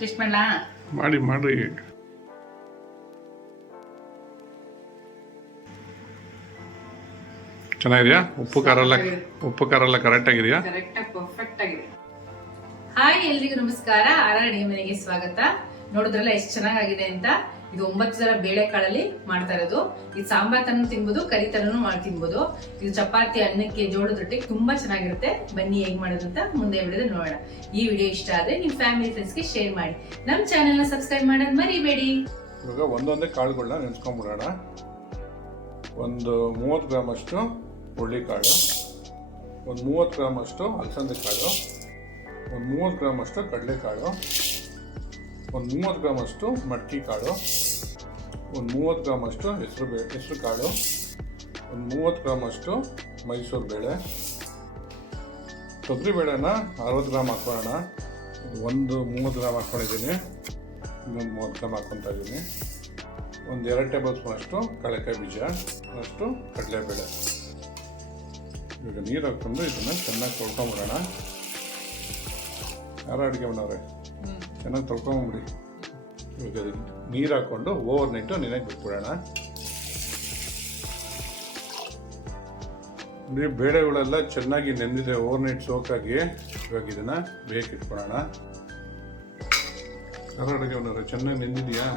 Taste ಮಾಡಲಾ? ಮಾಡ್ರಿ. ಚೆನ್ನಾಗಿದೆಯಾ? ಉಪ್ಪು ಖಾರ ಎಲ್ಲ ಕರೆಕ್ಟ್ ಆಗಿದೆಯಾ? ಕರೆಕ್ಟಾಗಿ ಪರ್ಫೆಕ್ಟ್ ಆಗಿದೆ. ಹಾಯ್, ಎಲ್ರಿಗೂ ನಮಸ್ಕಾರ. ಅರಣ್ಯ ಮನೆಗೆ ಸ್ವಾಗತ. ನೋಡಿದ್ರಲ್ಲ ಎಷ್ಟು ಚೆನ್ನಾಗಿದೆ ಅಂತ. ಇದು 9 ತರ ಬೇಳೆಕಾಳಲ್ಲಿ ಮಾಡ್ತಾ ಇರೋದು. ಇದು ಸಾಂಬಾರ್ ತನೂ ತಿನ್ಬೋದು, ಕರಿ ತನೂ ಮಾಡಿ ತಿನ್ಬೋದು. ಇದು ಚಪಾತಿ, ಅನ್ನಕ್ಕೆ, ಜೋಳದ ರೊಟ್ಟಿಗೆ ತುಂಬಾ ಚೆನ್ನಾಗಿರುತ್ತೆ. ಬನ್ನಿ ಹೇಗ್ ಮಾಡೋದು ಅಂತ ಮುಂದೆ ವಿಡಿಯೋದಲ್ಲಿ ನೋಡೋಣ. ಈ ವಿಡಿಯೋ ಇಷ್ಟ ಆದ್ರೆ ನಿಮ್ಮ ಫ್ಯಾಮಿಲಿ ಫ್ರೆಂಡ್ಸ್ಗೆ ಶೇರ್ ಮಾಡಿ. ನಮ್ಮ ಚಾನೆಲ್ ನ ಸಬ್ಸ್ಕ್ರೈಬ್ ಮಾಡೋದು ಮರಿಬೇಡಿ. ಇವಾಗ ಒಂದೊಂದೇ ಕಾಳುಗಳನ್ನ ನೆನೆಸ್ಕೊಂಡ್ಬಿಡೋಣ. ಒಂದು 30 ಗ್ರಾಮ್ ಅಷ್ಟು ಹುರುಳಿಕಾಳು, ಒಂದು 30 ಗ್ರಾಮ್ ಅಷ್ಟು ಅಲಸಂದೆ ಕಾಳು, ಒಂದು 30 ಗ್ರಾಮ್ ಅಷ್ಟು ಕಡಲೆಕಾಳು, ಒಂದು 30 ಗ್ರಾಮ್ ಅಷ್ಟು ಮಡಕೆ ಕಾಳು, ಒಂದು 30 ಗ್ರಾಮ್ ಅಷ್ಟು ಹೆಸರು ಕಾಳು, ಒಂದು 30 ಗ್ರಾಮ್ ಅಷ್ಟು ಮೈಸೂರು ಬೇಳೆ, ತೊಗರಿ ಬೇಳೆನ 60 ಗ್ರಾಮ್ ಹಾಕೋಣ. ಒಂದು 30 ಗ್ರಾಮ್ ಹಾಕ್ಕೊಂಡಿದ್ದೀನಿ, ಇನ್ನೊಂದು 30 ಗ್ರಾಮ್ ಹಾಕ್ಕೊತಾ ಇದ್ದೀನಿ. ಒಂದು 2 ಟೇಬಲ್ ಸ್ಪೂನ್ ಅಷ್ಟು ಕಡಲೆಕಾಯಿ ಬೀಜ, ಅಷ್ಟು ಕಡಲೆಬೇಳೆ. ಈಗ ನೀರು ಹಾಕ್ಕೊಂಡು ಇದನ್ನು ಚೆನ್ನಾಗಿ ತೊಳ್ಕೊಂಬಿಡೋಣ. ಯಾರು ಅಡುಗೆ ಮಾಡೋರೆ ಚೆನ್ನಾಗಿ ತೊಳ್ಕೊಂಬಿಡಿ. ಈಗ ನೀರು ಹಾಕ್ಕೊಂಡು ಓವರ್ ನೈಟು ನೆನೆಗೆ ಬಿಟ್ಬಿಡೋಣ. ಅಂದರೆ ಬೇಳೆಗಳೆಲ್ಲ ಚೆನ್ನಾಗಿ ನೆಂದಿದೆ, ಓವರ್ ನೈಟ್ ಸೋಕಾಗಿ. ಇವಾಗ ಇದನ್ನು ಬೇಕಿಟ್ಕೊಳ್ಳೋಣ. ಯಾರು ಅಡುಗೆ ಮಾಡೋರೆ ಚೆನ್ನಾಗಿ ನೆಂದಿದೆಯಾ?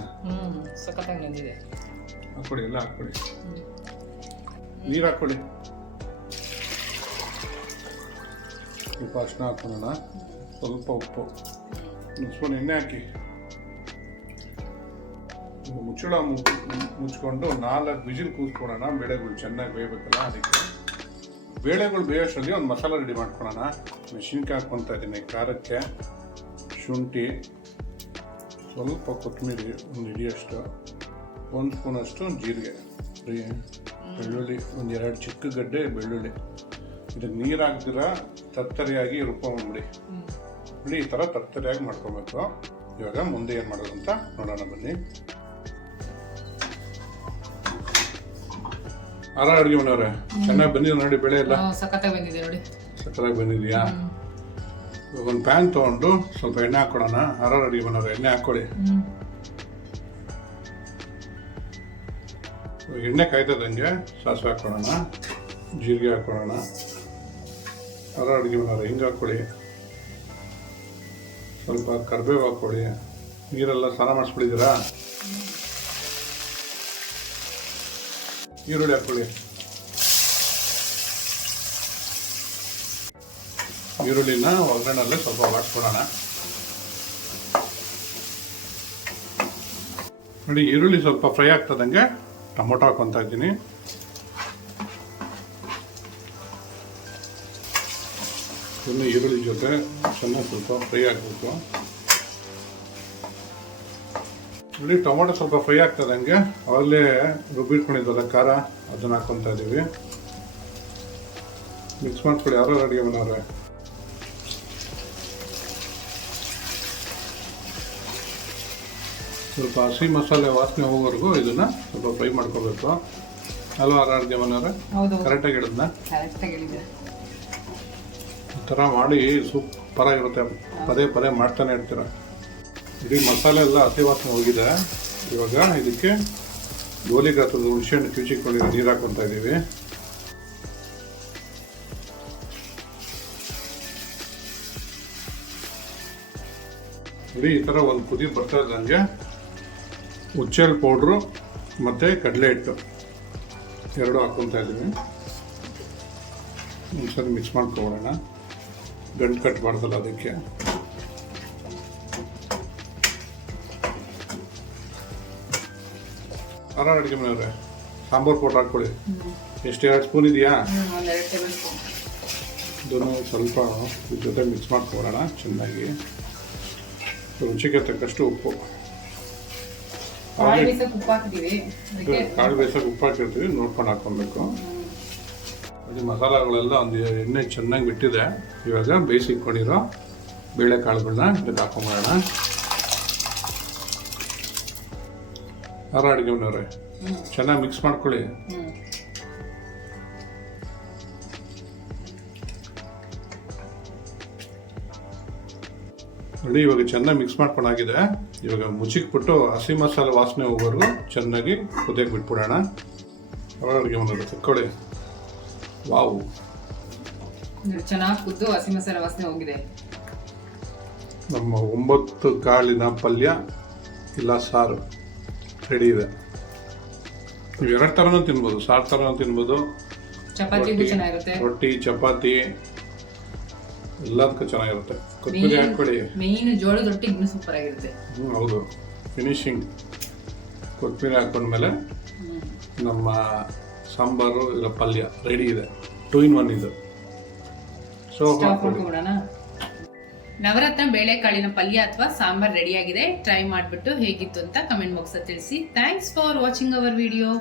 ಸಖತ್ತಾಗಿ ನೆಂದಿದೆ. ಹಾಕ್ಕೊಡಿ, ಎಲ್ಲ ಹಾಕ್ಕೊಡಿ. ನೀರು ಹಾಕ್ಕೊಡಿ. ಸ್ವಲ್ಪ ಅರಿಶಿನ ಹಾಕೋಣ, ಸ್ವಲ್ಪ ಉಪ್ಪು, ಒಂದು ಸ್ಪೂನ್ ಎಣ್ಣೆ ಹಾಕಿ ಮುಚ್ಚಳ ಮುಚ್ಕೊಂಡು 4 ವಿಜಿಲ್ ಕೂಸ್ಕೊಳ್ಳೋಣ. ಬೇಳೆಗಳು ಚೆನ್ನಾಗಿ ಬೇಯಬೇಕಲ್ಲ, ಅದಕ್ಕೆ ಬೇಳೆಗಳು ಬೇಯೋಷ್ಟರಲ್ಲಿ ಒಂದು ಮಸಾಲ ರೆಡಿ ಮಾಡ್ಕೊಳ್ಳೋಣ. ಮೆಣಸಿನ್ಕಾಯಿ ಹಾಕ್ಕೊತಾ ಇದ್ದೀನಿ, ಖಾರಕ್ಕೆ ಶುಂಠಿ, ಸ್ವಲ್ಪ ಕೊತ್ತಂಬರಿ, ಒಂದು ಹಿಡಿಯಷ್ಟು, 1 ಸ್ಪೂನಷ್ಟು ಜೀರಿಗೆ, ಬೆಳ್ಳುಳ್ಳಿ, ಒಂದು 2 ಚಿಕ್ಕ ಗಡ್ಡೆ ಬೆಳ್ಳುಳ್ಳಿ. ಇದಕ್ಕೆ ನೀರು ಹಾಕ್ದಿರ ತರ್ತರಿಯಾಗಿ ರುಬ್ಕೊಂಡ್ಬಿಡಿ. ಬಿಡಿ, ಈ ಥರ ತರ್ತರಿಯಾಗಿ ಮಾಡ್ಕೊಬೇಕು. ಇವಾಗ ಮುಂದೆ ಏನು ಮಾಡೋದು ಅಂತ ನೋಡೋಣ ಬನ್ನಿ. ಅಡುಗೆ ಮನೆಯವ್ರೆ ಚೆನ್ನಾಗಿ ಬಂದಿದೆ ನೋಡಿ, ಬೆಳೆ ಎಲ್ಲ ಸಖತ್ತಾಗಿ ಬಂದಿದೆ ನೋಡಿ. ಸಕ್ಕತ್ತಾಗಿ ಬಂದಿದೆಯಾ? ಇವಾಗ ಒಂದು ಪ್ಯಾನ್ ತೊಗೊಂಡು ಸ್ವಲ್ಪ ಎಣ್ಣೆ ಹಾಕ್ಕೊಳೋಣ. ಅಡುಗೆ ಮನೆಯವ್ರೆ ಎಣ್ಣೆ ಹಾಕ್ಕೊಳ್ಳಿ. ಎಣ್ಣೆ ಕಾಯ್ತದಂಗೆ ಸಾಸಿವೆ ಹಾಕ್ಕೊಳ್ಳೋಣ, ಜೀರಿಗೆ ಹಾಕ್ಕೊಳ್ಳೋಣ. ಅಡುಗೆ ಮನೆಯವ್ರೆ ಹಿಂಗೆ ಹಾಕ್ಕೊಳ್ಳಿ, ಸ್ವಲ್ಪ ಕರಿಬೇವು ಹಾಕ್ಕೊಳ್ಳಿ. ನೀರೆಲ್ಲ ಸ್ನಾನ ಮಾಡಿಸ್ಬಿಟ್ಟಿದ್ದೀರಾ? ಈರುಳ್ಳಿ ಹಾಕ್ಕೊಳ್ಳಿ. ಈರುಳ್ಳಿನ ಒಗ್ಗರಣೆಲ್ಲೇ ಸ್ವಲ್ಪ ಹಾಕ್ಕೊಳ್ಳೋಣ. ನೋಡಿ, ಈರುಳ್ಳಿ ಸ್ವಲ್ಪ ಫ್ರೈ ಆಗ್ತದಂಗೆ ಟೊಮೊಟೊ ಹಾಕ್ಕೊತಾ ಇದ್ದೀನಿ. ಇನ್ನು ಈರುಳ್ಳಿ ಜೊತೆ ಚೆನ್ನಾಗಿ ಸ್ವಲ್ಪ ಫ್ರೈ ಆಗಬೇಕು. ಇಲ್ಲಿ ಟೊಮೊಟೊ ಸ್ವಲ್ಪ ಫ್ರೈ ಆಗ್ತದಂಗೆ ಅವಾಗಲೇ ರುಬ್ಬಿಟ್ಕೊಂಡಿದ್ದಲ್ಲ ಖಾರ, ಅದನ್ನು ಹಾಕ್ಕೊತಾ ಇದ್ದೀವಿ. ಮಿಕ್ಸ್ ಮಾಡ್ಕೊಳ್ಳಿ. ಯಾರು ಅಡುಗೆ ಮನೆಯವ್ರೆ ಸ್ವಲ್ಪ ಹಸಿ ಮಸಾಲೆ ವಾಸನೆ ಹೋಗೋವರೆಗೂ ಇದನ್ನು ಸ್ವಲ್ಪ ಫ್ರೈ ಮಾಡ್ಕೋಬೇಕು. ಅಲ್ವಾ ಅಡುಗೆ ಮನೆಯವ್ರೆ? ಕರೆಕ್ಟಾಗಿ ಹೇಳಿದ್ನ? ಈ ಥರ ಮಾಡಿ ಸೂಪರ್ ಆಗಿರುತ್ತೆ. ಪದೇ ಪದೇ ಮಾಡ್ತಾನೆ ಇರ್ತೀರ. ಇಡೀ ಮಸಾಲೆ ಎಲ್ಲ ಹಸಿ ವಾಸನೆ ಹೋಗಿದೆ. ಇವಾಗ ಇದಕ್ಕೆ ಗೋಲಿ ಗಾತ್ರದ ಹುಣಸೆಹಣ್ಣು ಕಿವುಚಿಕೊಂಡಿರೋ ನೀರು ಹಾಕ್ಕೊತಾ ಇದ್ದೀವಿ. ಇಡೀ ಈ ಥರ ಒಂದು ಕುದಿ ಬರ್ತಾ ಇದ್ದಂಗೆ ಹುಚ್ಚೆಳ್ಳು ಪೌಡ್ರು ಮತ್ತು ಕಡಲೆ ಹಿಟ್ಟು 2 ಹಾಕ್ಕೊತಾ ಇದ್ದೀವಿ. ಒಂದ್ಸರಿ ಮಿಕ್ಸ್ ಮಾಡ್ಕೊಬೋಣ, ಗಂಟು ಕಟ್ಟಬಾರ್ದಲ್ಲ ಅದಕ್ಕೆ. ಅಡುಗೆ ಮನೆಯವ್ರೆ ಸಾಂಬಾರು ಪೌಡ್ರ್ ಹಾಕ್ಕೊಳ್ಳಿ. ಎಷ್ಟು 2 ಸ್ಪೂನ್ ಇದೆಯಾ? ಇದನ್ನು ಸ್ವಲ್ಪ ಇದ್ರ ಜೊತೆ ಮಿಕ್ಸ್ ಮಾಡ್ಕೊಬೋಣ ಚೆನ್ನಾಗಿ. ರುಚಿಗೆ ತಕ್ಕಷ್ಟು ಉಪ್ಪು. ಕಾಳು ಬೇಯಿಸೋಕೆ ಉಪ್ಪು ಹಾಕಿರ್ತೀವಿ, ನೋಡ್ಕೊಂಡು ಹಾಕ್ಕೊಬೇಕು. ಅದು ಮಸಾಲೆಗಳೆಲ್ಲ ಒಂದು ಎಣ್ಣೆ ಚೆನ್ನಾಗಿ ಬಿಟ್ಟಿದೆ. ಇವಾಗ ಬೇಯಿಸಿಟ್ಕೊಂಡಿರೋ ಬೇಳೆಕಾಳುಗಳನ್ನ ಇದಕ್ಕೆ ಹಾಕೊಂಬೋಣ. ಅಡುಗೆ ಮನೆಯವ್ರೆ ಚೆನ್ನಾಗಿ ಮಿಕ್ಸ್ ಮಾಡ್ಕೊಳ್ಳಿ. ನೋಡಿ ಇವಾಗ ಚೆನ್ನಾಗಿ ಮಿಕ್ಸ್ ಮಾಡ್ಕೊಂಡಾಗಿದೆ. ಇವಾಗ ಮುಚ್ಚಿಕ್ಬಿಟ್ಟು ಹಸಿ ಮಸಾಲೆ ವಾಸನೆ ಹೋಗೋರು ಚೆನ್ನಾಗಿ ಕುದಿಯಕ್ಕೆ ಬಿಟ್ಬಿಡೋಣ. ಅಡುಗೆ ಮಾಡೋದು ತಕ್ಕೊಳ್ಳಿ. ವಾವ್, ಚೆನ್ನಾಗಿ ಕುದ್ದು ಹಸಿ ಮಸಾಲೆ ವಾಸನೆ ಹೋಗಿದೆ. ನಮ್ಮ 9 ಕಾಳಿನ ಪಲ್ಯ ಇಲ್ಲ ಸಾರು ರೆಡಿ ಇದೆ. ನೀವು 2 ಥರನೂ ತಿನ್ಬೋದು, ಸಾರು ಥರನೂ ತಿನ್ಬೋದು, ಚಪಾತಿಗೂ ಚೆನ್ನಾಗಿರುತ್ತೆ, ರೊಟ್ಟಿ ಚಪಾತಿ ಎಲ್ಲದಕ್ಕೂ ಚೆನ್ನಾಗಿರುತ್ತೆ. ಕೊತ್ತಂಬರಿ ಹಾಕ್ಬಿಡಿ. ಮೇನ್ ಜೋಳದ ರೊಟ್ಟಿಗೆ ಇನ್ನೂ ಸೂಪರ್ ಆಗಿರುತ್ತೆ. ಹೌದು, ಫಿನಿಶಿಂಗ್. ಕೊತ್ತಂಬರಿ ಹಾಕೊಂಡ್ಮೇಲೆ ನಮ್ಮ ಸಾಂಬಾರು ಇಲ್ಲ ಪಲ್ಯ ರೆಡಿ ಇದೆ. 2 in 1 ಇದು. ಸೊ ನವರತ್ನ ಬೇಳೆಕಾಳಿನ ಪಲ್ಯ ಅಥವಾ ಸಾಂಬಾರ್ ರೆಡಿ ಆಗಿದೆ. ಟ್ರೈ ಮಾಡಿಬಿಟ್ಟು ಹೇಗಿತ್ತು ಅಂತ ಕಮೆಂಟ್ ಬಾಕ್ಸ್ ಅಲ್ಲಿ ತಿಳಿಸಿ. Thanks for watching our video.